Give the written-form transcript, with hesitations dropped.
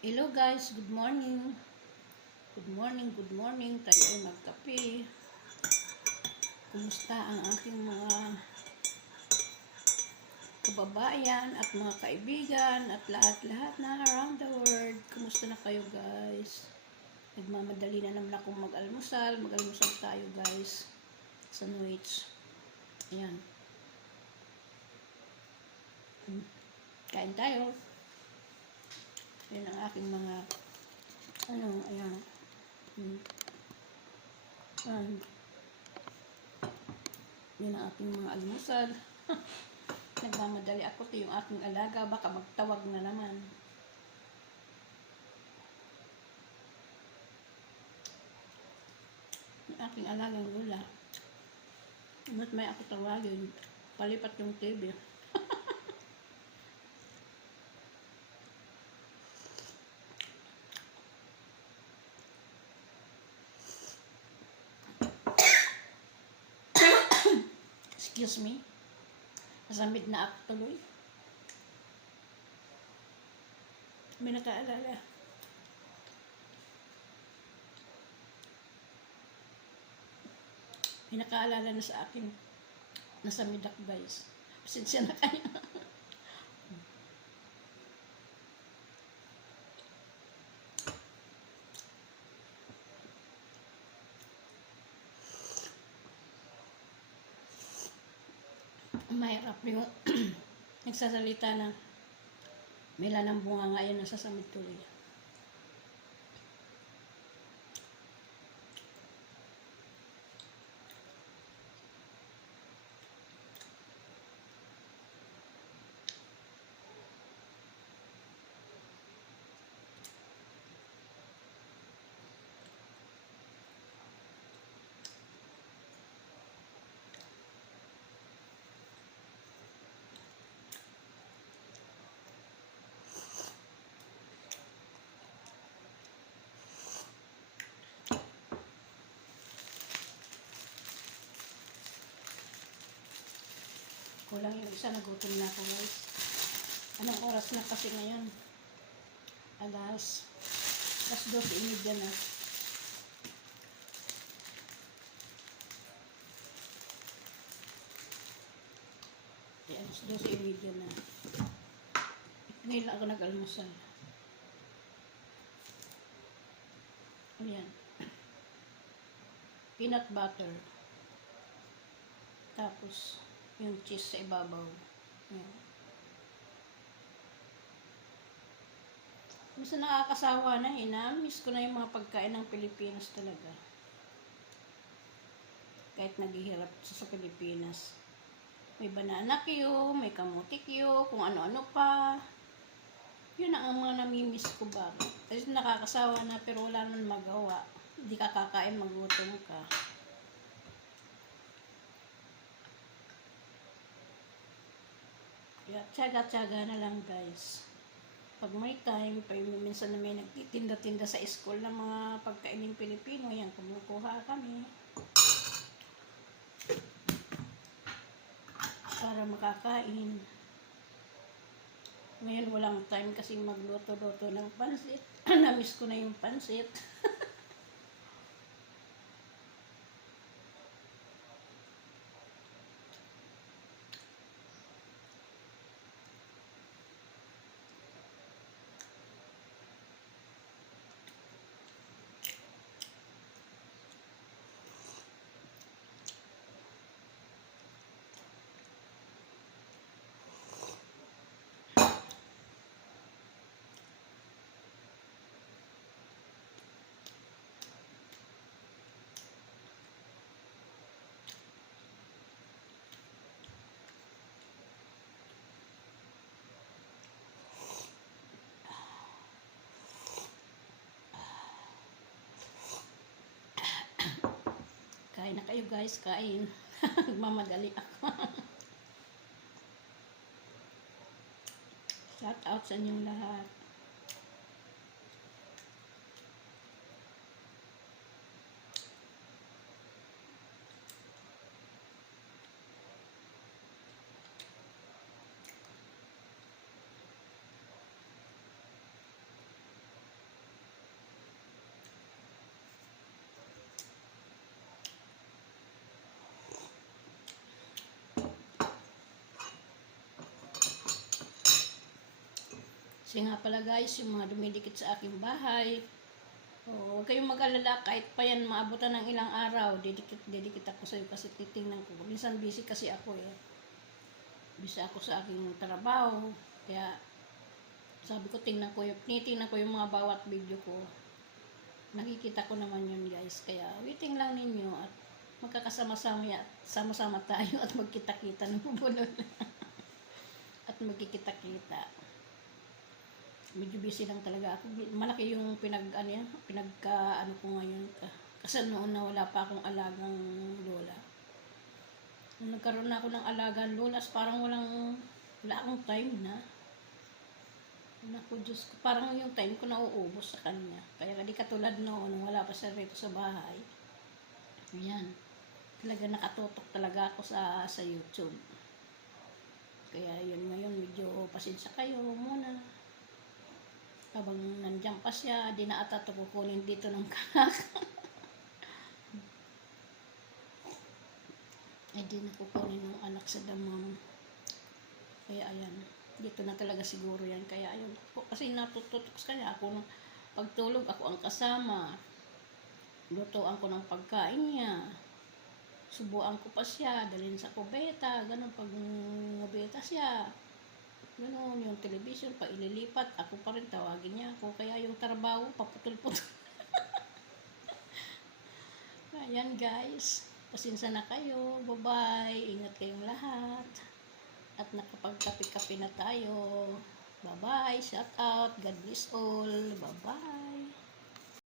Hello guys, good morning. Good morning. Tayo ay magkape. Kumusta ang aking mga kababayan at mga kaibigan at lahat-lahat na around the world? Kumusta na kayo guys? Nagmamadali na naman akong mag-almusal. Mag-almusal tayo guys. Sandwich. Ayan. Kain tayo. Yan ang aking mga ayan. Yan ang aking mga almusal. Nagmamadali ako. Ito yung aking alaga. Baka magtawag na naman. Yung aking alagang lula. Ba't may ako tawagin? Palipat yung TV. Excuse me. Nasamid na ako tuloy. May nakaalala. May nakaalala na sa akin. Nasamid ako guys. Pasensya na kayo. Mahirap yung nagsasalita na may lanang bunga nga yan nasasamid tuloy. Kulang yung isa, nagutom na ako guys. Anong oras na kasi ngayon? Alas 12:30 na. Alas 12:30 na. Ngayon lang ako nag-almusal. Ayan. Peanut butter. Tapos, yung cheese sa ibabaw. Ayan. Mas nakakasawa na na-miss ko na yung mga pagkain ng Pilipinas talaga. Kahit naghihirap sa Pilipinas. May banana Q, may kamuti Q, kung ano-ano pa. Yun ang mga namimiss ko ba. Kasi nakakasawa na pero wala naman magawa. Hindi ka kakain, magutom ka. Kaya tsaga-tsaga na lang guys. Pag may time, minsan na may nagtitinda-tinda sa school ng mga pagkaining Pilipino, yan, kumukuha kami. Para makakain. Ngayon walang time kasi magluto-luto ng pansit. Namiss ko na yung pansit. Kain na kayo guys, kain. Nagmamadali ako. Shout out sa inyong lahat. Kasi nga pala guys, yung mga dumidikit sa aking bahay, huwag kayong mag-alala, kahit pa yan maabutan ng ilang araw, didikit ako sa'yo kasi titingnan ko. Minsan busy kasi ako eh. Busy ako sa aking trabaho. Kaya sabi ko, tinitingnan ko yung mga bawat video ko. Nakikita ko naman yun guys. Kaya waiting lang ninyo at sama-sama tayo at magkita-kita ng bubulol. At magkikita-kita. Medyo busy lang talaga ako. Malaki yung pinagka-ano ko ngayon. Kasi noon na wala pa akong alagang lola. Nung nagkaroon na ako ng alagang lola, parang wala akong time na. Naku, Diyos ko, parang yung time ko nauubos sa kanya. Kaya di katulad noon, nung wala pa siya rito sa bahay. Ayan. Talaga nakatutok talaga ako sa YouTube. Kaya yun ngayon, medyo pasensya kayo muna. Habang nandiyan pa siya, di na ata ito kukunin dito ng kanak. Ay di na kukunin ng anak sa damang. Kaya ayan, dito na talaga siguro yan. Kaya ayun, kasi natututok sa kanya. Ako nung pagtulog, ako ang kasama. Lutuan ko ng pagkain niya. Subuan ko pa siya, dalhin sa kubeta, ganun pag ngubeta siya. Ganoon, yung television, pa ililipat, ako pa rin, tawagin niya ako. Kaya yung trabaho, paputol-putol. Ayan guys, pasensya na kayo. Bye-bye, ingat kayong lahat. At nakapagkape-kape na tayo. Bye-bye, shout out, God bless all. Bye-bye.